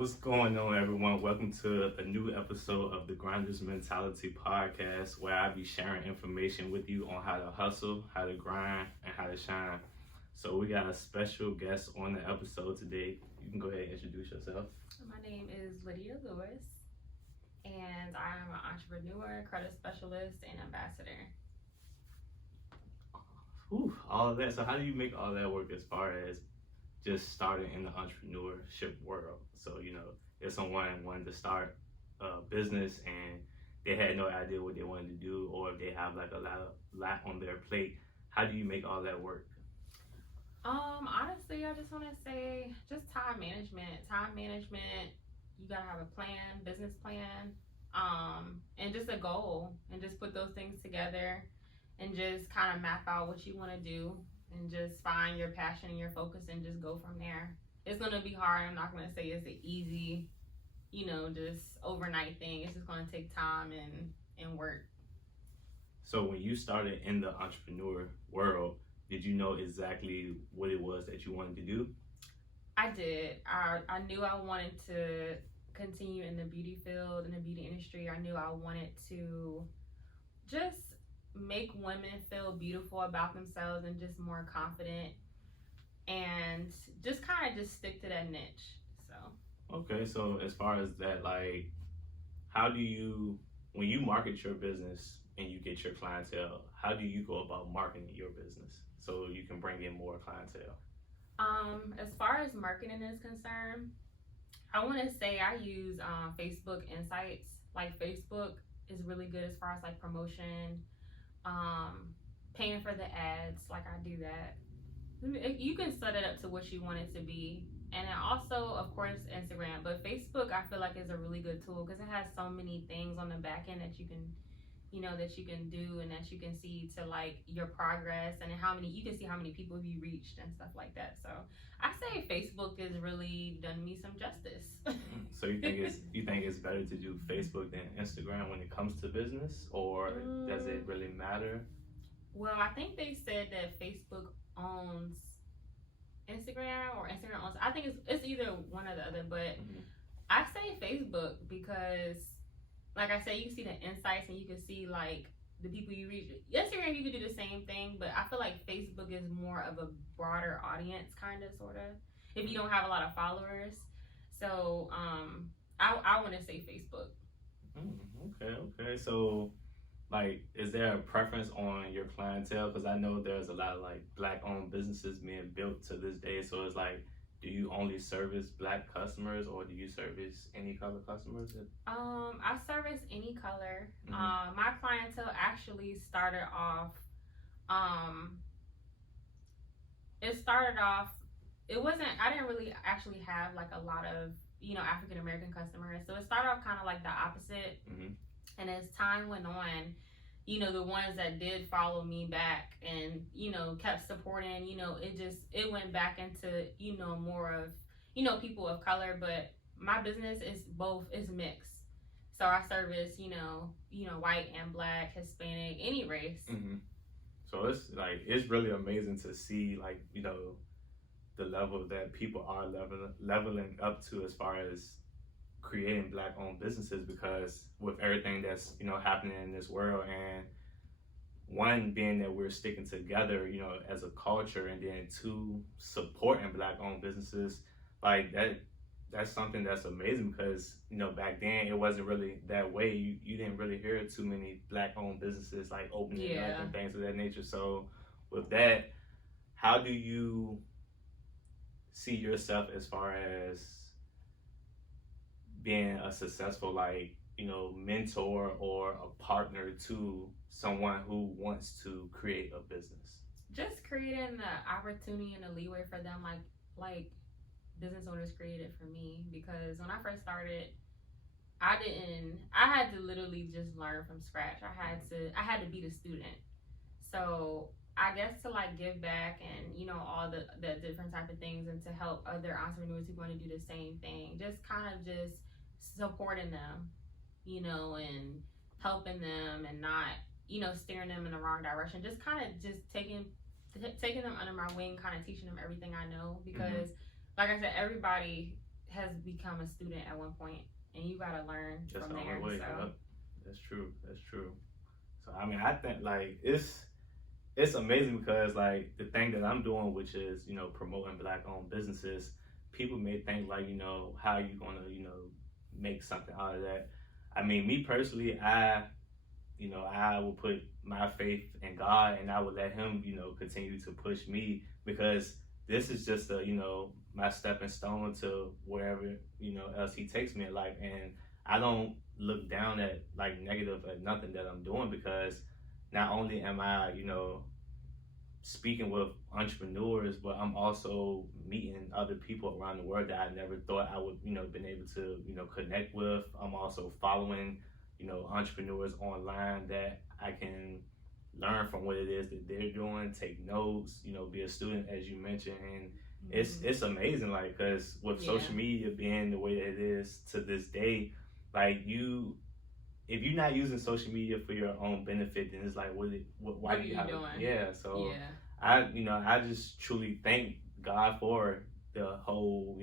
What's going on, everyone? Welcome to a new episode of the Grinders Mentality Podcast, where I be sharing information with you on how to hustle, how to grind, and how to shine. So we got a special guest on the episode today. You can go ahead and introduce yourself. My name is Lydia Lewis, and I'm an entrepreneur, credit specialist, and ambassador. All of that. So how do you make all that work as far as just starting in the entrepreneurship world? So, if someone wanted to start a business and they had no idea what they wanted to do, or if they have like a lot on their plate, how do you make all that work? Honestly, I just want to say just time management. Time management, you got to have a plan, business plan, and just a goal, and just put those things together and just kind of map out what you want to do and just find your passion and your focus and just go from there. It's going to be hard. I'm not going to say it's an easy, just overnight thing. It's just going to take time and work. So when you started in the entrepreneur world, did you know exactly what it was that you wanted to do? I did. I knew I wanted to continue in the beauty field, in the beauty industry. I knew I wanted to just make women feel beautiful about themselves and just more confident, and just kind of just stick to that niche. Okay, so as far as that, like, how do you, when you market your business and you get your clientele, how do you go about marketing your business so you can bring in more clientele? As far as marketing is concerned, I want to say I use Facebook Insights. Like, Facebook is really good as far as like promotion, paying for the ads. Like, I do that. You can set it up to what you want it to be. And then also, of course, Instagram. But Facebook, I feel like, is a really good tool because it has so many things on the back end that you can, that you can do, and that you can see to like your progress, and you can see how many people you reached and stuff like that. So I say Facebook has really done me some justice. So you think it's better to do Facebook than Instagram when it comes to business, or does it really matter? Well, I think they said that Facebook owns Instagram, or Instagram owns. I think it's either one or the other, but I say Facebook because, like I said, you can see the insights and you can see like the people you reach. Instagram, you can do the same thing, but I feel like Facebook is more of a broader audience, kind of, sort of, if you don't have a lot of followers. So I want to say Facebook. Okay. So, like, is there a preference on your clientele? Because I know there's a lot of like Black-owned businesses being built to this day. So it's like, do you only service Black customers, or do you service any color customers? I service any color. My clientele actually started off. It wasn't. I didn't really actually have like a lot of African American customers. So it started off kind of like the opposite. And as time went on, the ones that did follow me back and, kept supporting, it went back into, more of, people of color. But my business is mixed. So I service, white and Black, Hispanic, any race. So it's really amazing to see, like, the level that people are leveling up to as far as creating Black-owned businesses, because with everything that's happening in this world, and one being that we're sticking together as a culture, and then two, supporting Black-owned businesses, like that's something that's amazing, because back then it wasn't really that way. You didn't really hear too many Black-owned businesses like opening up and things of that nature. So with that, how do you see yourself as far as being a successful mentor or a partner to someone who wants to create a business? Just creating the opportunity and the leeway for them, like business owners created for me. Because when I first started, I had to literally just learn from scratch. I had to be the student. So I guess to like give back and all the different type of things, and to help other entrepreneurs who want to do the same thing, just kind of just supporting them, and helping them, and not steering them in the wrong direction. Just kind of just taking them under my wing, kind of teaching them everything I know, because like I said, everybody has become a student at one point, and you gotta learn That's from the there. only way. So. Yep. That's true. That's true. So I mean, I think like it's amazing because like the thing that I'm doing, which is promoting black owned businesses, people may think like how are you gonna make something out of that. I mean, me personally, I will put my faith in God and I will let Him continue to push me because this is just my stepping stone to wherever else He takes me in life, and I don't look down at like negative at nothing that I'm doing because not only am I speaking with entrepreneurs, but I'm also meeting other people around the world that I never thought I would, been able to, connect with. I'm also following, entrepreneurs online that I can learn from what it is that they're doing, take notes, be a student as you mentioned, and it's amazing, like, because with social media being the way that it is to this day, like if you're not using social media for your own benefit, then it's like, why are you doing? Yeah, so I just truly thank God for the whole,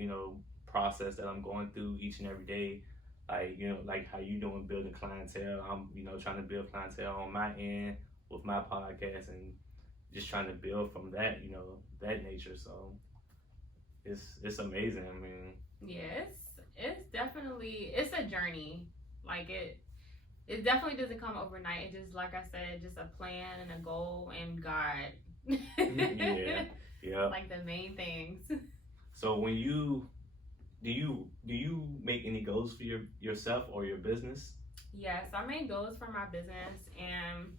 process that I'm going through each and every day. Like, like how you doing building clientele. I'm, trying to build clientele on my end with my podcast and just trying to build from that, that nature. So it's amazing. I mean, it's definitely it's a journey. Like it definitely doesn't come overnight. It just, like I said, just a plan and a goal and God. yeah. Like the main things. So when do you make any goals for yourself or your business? Yes, I make goals for my business, and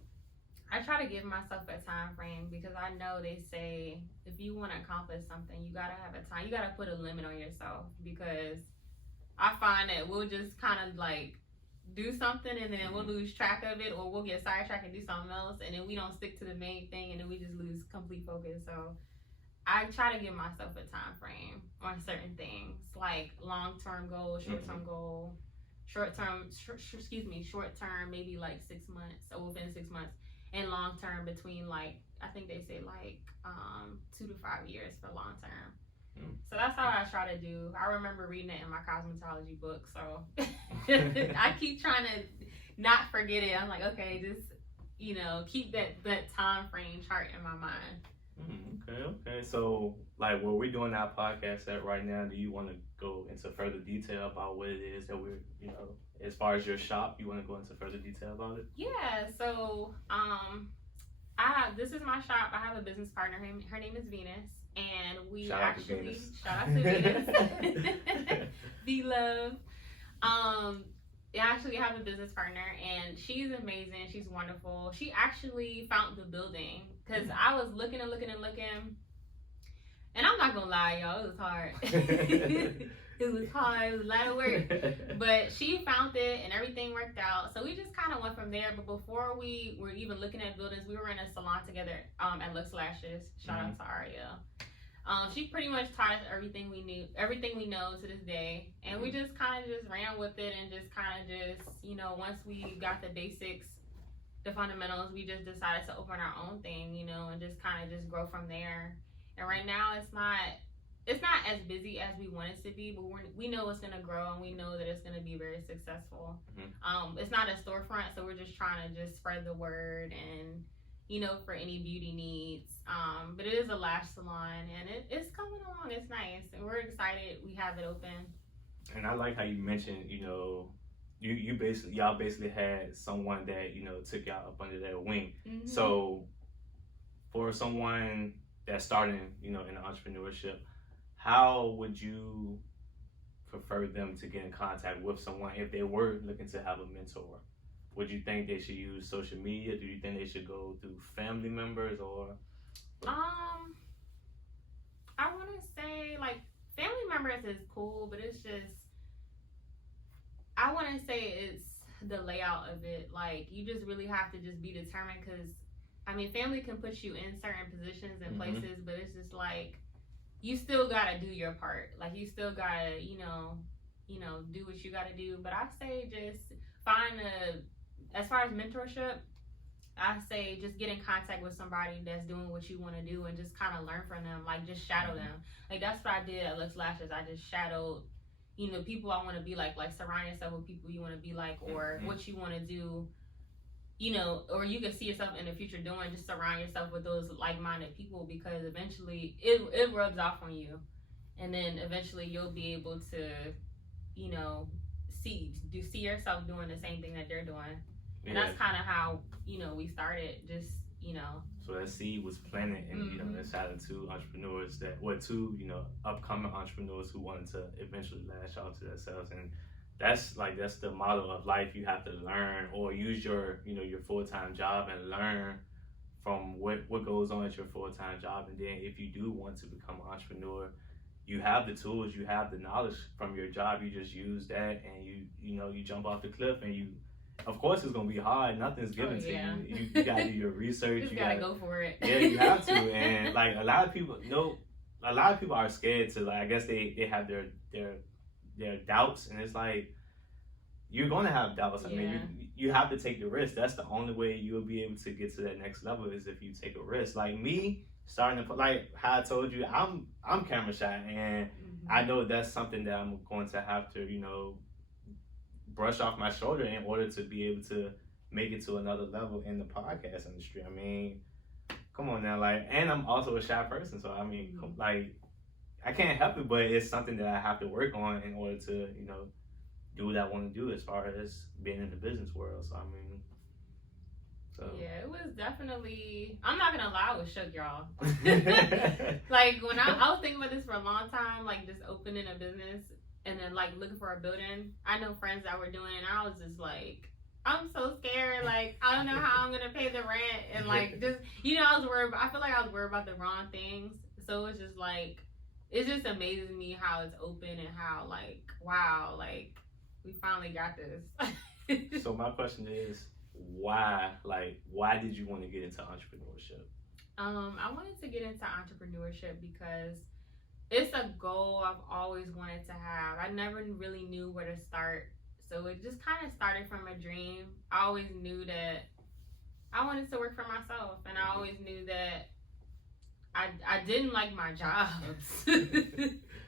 I try to give myself a time frame because I know they say if you want to accomplish something, you gotta have a time. You gotta put a limit on yourself because I find that we'll just kind of like do something and then we'll lose track of it, or we'll get sidetracked and do something else, and then we don't stick to the main thing, and then we just lose complete focus. So I try to give myself a time frame on certain things, like long-term goal, short-term goal, short-term, maybe like 6 months or within 6 months, and long-term between like, I think they say like 2 to 5 years for long-term. So that's how I try to do. I remember reading it in my cosmetology book, so I keep trying to not forget it. I'm like, okay, just keep that time frame chart in my mind. Okay. So, like, where we're doing our podcast at right now, do you want to go into further detail about what it is that we're, as far as your shop, you want to go into further detail about it? Yeah. So, this is my shop. I have a business partner. Her name is Venus. And we shout out to Venus. Be love. I actually have a business partner, and she's amazing. She's wonderful. She actually found the building because I was looking, and I'm not gonna lie, y'all, it was hard. It was hard. It was a lot of work, but she found it, and everything worked out. So we just kind of went from there. But before we were even looking at buildings, we were in a salon together at Lux Lashes. Shout out to Ariel. She pretty much taught us everything we know to this day, and we just kind of just ran with it, and just kind of just once we got the basics, the fundamentals, we just decided to open our own thing, and just kind of just grow from there. And right now it's not as busy as we want it to be, but we know it's gonna grow, and we know that it's gonna be very successful. It's not a storefront, so we're just trying to just spread the word and for any beauty needs. But it is a lash salon, and it's coming along. It's nice, and we're excited. We have it open. And I like how you mentioned, y'all basically had someone that took y'all up under their wing. So for someone that's starting, in entrepreneurship, how would you prefer them to get in contact with someone if they were looking to have a mentor? Would you think they should use social media? Do you think they should go through family members or? I want to say like family members is cool, but it's just, I want to say it's the layout of it. Like you just really have to just be determined, because I mean family can put you in certain positions and places, but it's just like you still gotta do your part. Like you still gotta do what you gotta do. But I say just find as far as mentorship, I say just get in contact with somebody that's doing what you want to do, and just kind of learn from them. Like just shadow them. Like that's what I did at Lux Lashes. I just shadowed you know, people I want to be like surround yourself with people you want to be like, or what you want to do, you know, or you can see yourself in the future doing. Just surround yourself with those like-minded people, because eventually it rubs off on you, and then eventually you'll be able to, you know, see yourself doing the same thing that they're doing. And that's kind of how, you know, we started, just, you know. So that seed was planted in, you know, inside of two entrepreneurs two, you know, upcoming entrepreneurs who wanted to eventually lash out to themselves. And that's the model of life. You have to learn or use your, you know, your full-time job and learn from what goes on at your full-time job. And then if you do want to become an entrepreneur, you have the tools, you have the knowledge from your job. You just use that, and you know, you jump off the cliff, and you, of course, it's gonna be hard. Nothing's given to you. You gotta do your research. You gotta go for it. Yeah, you have to. And like a lot of people are scared to, like, I guess they have their doubts, and it's like, you're gonna have doubts. I mean, you have to take the risk. That's the only way you'll be able to get to that next level, is if you take a risk. Like me, starting to, like how I told you, I'm camera shy, and I know that's something that I'm going to have to, you know, brush off my shoulder in order to be able to make it to another level in the podcast industry. I mean, come on now, like, and I'm also a shy person, so I mean, like, I can't help it, but it's something that I have to work on in order to, you know, do what I want to do as far as being in the business world. So I mean, yeah, it was definitely, I'm not gonna lie, I was shook, y'all. Like, when I was thinking about this for a long time, like just opening a business and then like looking for a building. I know friends that were doing it, and I was just like, I'm so scared. Like, I don't know how I'm gonna pay the rent, and like just, you know, I feel like I was worried about the wrong things. So it's just like, it just amazes me how it's open, and how like, wow, like we finally got this. So my question is, why did you want to get into entrepreneurship? I wanted to get into entrepreneurship because it's a goal I've always wanted to have. I never really knew where to start, so it just kind of started from a dream. I always knew that I wanted to work for myself, and I always knew that I didn't like my jobs.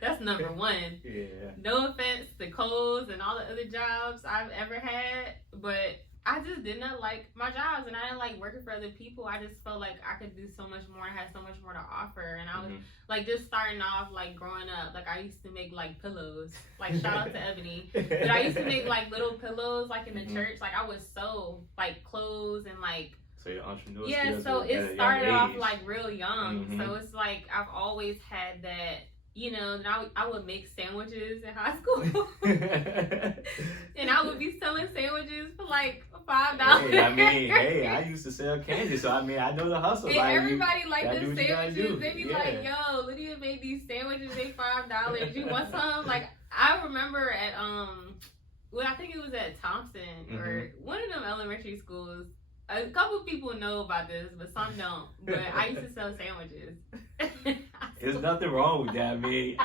That's number one. Yeah. No offense to Kohl's and all the other jobs I've ever had, but I just did not like my jobs, and I didn't like working for other people. I just felt like I could do so much more and had so much more to offer. And I was like, just starting off, like growing up, like I used to make like pillows, like shout out to Ebony, but I used to make like little pillows, like in the church. Like I would sew like clothes and like, so your entrepreneur skills, so it started off like real young. So it's like I've always had that, you know. And I would make sandwiches in high school, and I would be selling sandwiches for like $5. Hey, I mean, hey, I used to sell candy, so I mean, I know the hustle. And like, everybody like the sandwiches. They be like, "Yo, Lydia made these sandwiches. They $5. You want some?" Like I remember at well, I think it was at Thompson or one of them elementary schools. A couple of people know about this, but some don't. But I used to sell sandwiches. There's nothing wrong with that. I mean,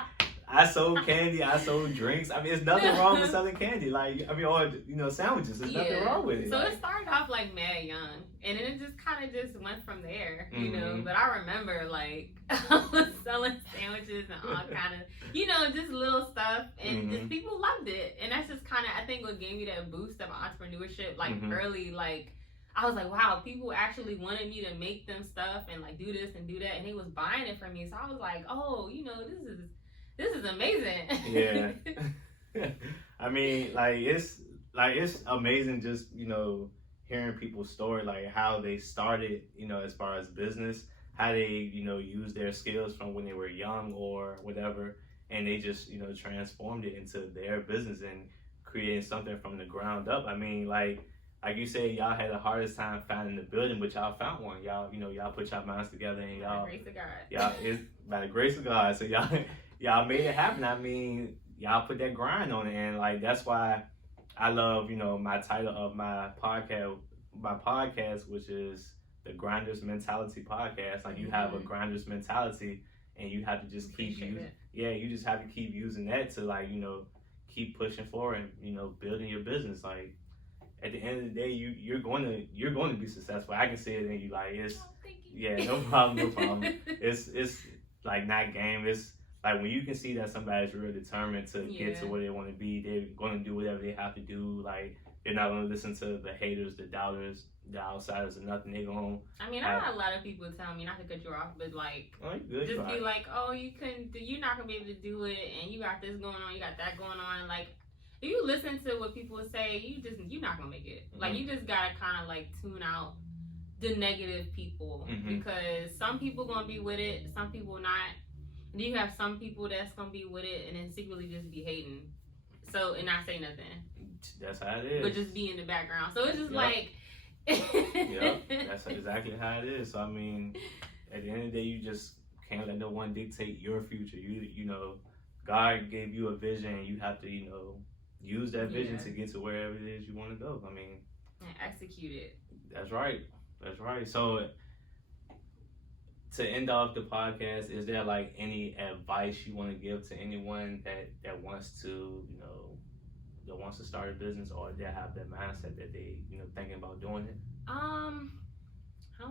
I sold candy, I sold drinks. I mean, there's nothing wrong with selling candy. Like, I mean, or, you know, sandwiches. There's nothing wrong with it. So it started off like mad young, and then it just kind of just went from there, you know. But I remember like I was selling sandwiches and all kind of, you know, just little stuff, and just people loved it. And that's just kind of, I think, what gave me that boost of entrepreneurship, like early, like. I was like, wow, people actually wanted me to make them stuff and like do this and do that, and they was buying it from me. So I was like, oh, you know, this is amazing. Yeah. I mean, it's amazing just, you know, hearing people's story, like how they started, you know, as far as business, how they, you know, use their skills from when they were young or whatever, and they just, you know, transformed it into their business and creating something from the ground up. I mean, like you said, y'all had the hardest time finding the building, but y'all found one. Y'all, you know, y'all put y'all minds together, and y'all, by the grace of God. Y'all, it's by the grace of God. So y'all made it happen. I mean, y'all put that grind on it, and like that's why I love, you know, my title of my podcast, which is the Grinders Mentality Podcast. Like you have a grinders mentality, and you have to just keep using. Yeah, you just have to keep using that to, like, you know, keep pushing forward and, you know, building your business. Like, at the end of the day, you're going to be successful. I can see it in you. Like, it's no problem. It's like not game. It's like when you can see that somebody's real determined to get to where they want to be, they're going to do whatever they have to do. Like they're not going to listen to the haters, the doubters, the outsiders, or nothing. They're going. I mean, I had a lot of people tell me not to cut you off, but like, just be like, oh, you're not gonna be able to do it, and you got this going on, you got that going on. Like, if you listen to what people say, you're not gonna make it. Like, you just gotta kind of like tune out the negative people, because some people gonna be with it, some people not. And you have some people that's gonna be with it and then secretly just be hating, so and not say nothing. That's how it is. But just be in the background. So it's just like. Yep, that's exactly how it is. So I mean, at the end of the day, you just can't let no one dictate your future. You know, God gave you a vision, and you have to, you know, use that vision to get to wherever it is you want to go. I mean, and execute it. That's right. That's right. So to end off the podcast, is there like any advice you want to give to anyone that wants to, you know, that wants to start a business, or they have that mindset that they, you know, thinking about doing it? I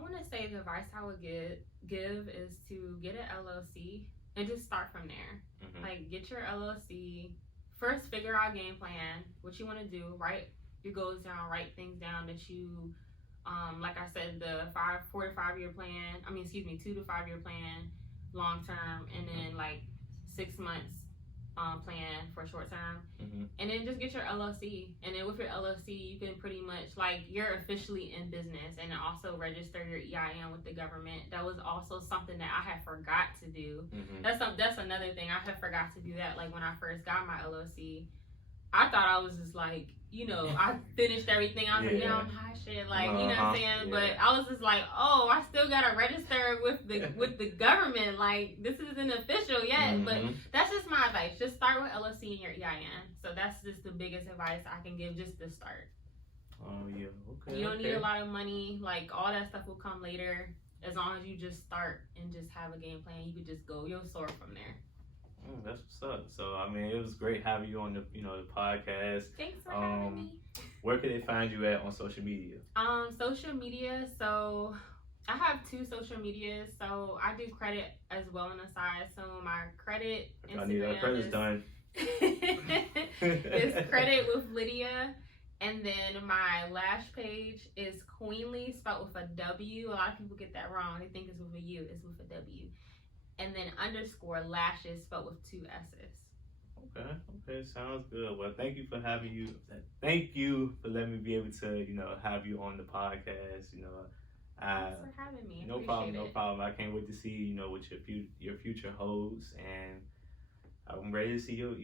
want to say the advice I would give is to get an LLC and just start from there. Like, get your LLC first, figure out a game plan, what you want to do, write your goals down, write things down that you, like I said, the 2 to 5 year plan, long term, and then like 6 months plan for short term, and then just get your LLC. And then with your LLC, you can pretty much, like, you're officially in business, and then also register your EIN with the government. That was also something that I had forgot to do. That's another thing, I had forgot to do that. Like, when I first got my LLC, I thought I was just like, you know, I finished everything. I was like, yeah, I'm high shit, like, you know what I'm saying? But I was just like, oh, I still gotta register with the government. Like, this isn't official yet. But that's just my advice. Just start with LLC and your EIN. So that's just the biggest advice I can give, just to start. Oh yeah, okay. You don't need a lot of money. Like, all that stuff will come later. As long as you just start and just have a game plan, you could just go. You'll soar from there. That's what's up. So I mean, it was great having you on the, you know, the podcast. Thanks for having me. Where can they find you at on social media? Social media. So I have 2 social medias. So I do credit as well on the side. So my credit Instagram, I need our credits done. It's credit with Lydia. And then my lash page is Queenly, spelled with a W. A lot of people get that wrong. They think it's with a U. It's with a W. And then _ lashes, spelled with 2 S's. Okay, sounds good. Well, thank you for having you. Thank you for letting me be able to, you know, have you on the podcast. You know, thanks for having me. No problem. I can't wait to see, you know, what your future holds, and I'm ready to see your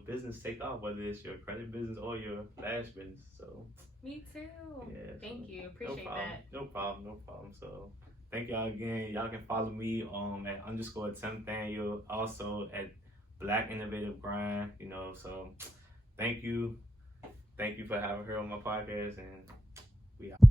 business take off, whether it's your credit business or your lash business. So. Me too. Yeah. Thank you. Appreciate that. No problem. So. Thank y'all again. Y'all can follow me at _ Thaniel, also at Black Innovative Grind, you know. So thank you for having her on my podcast, and we out.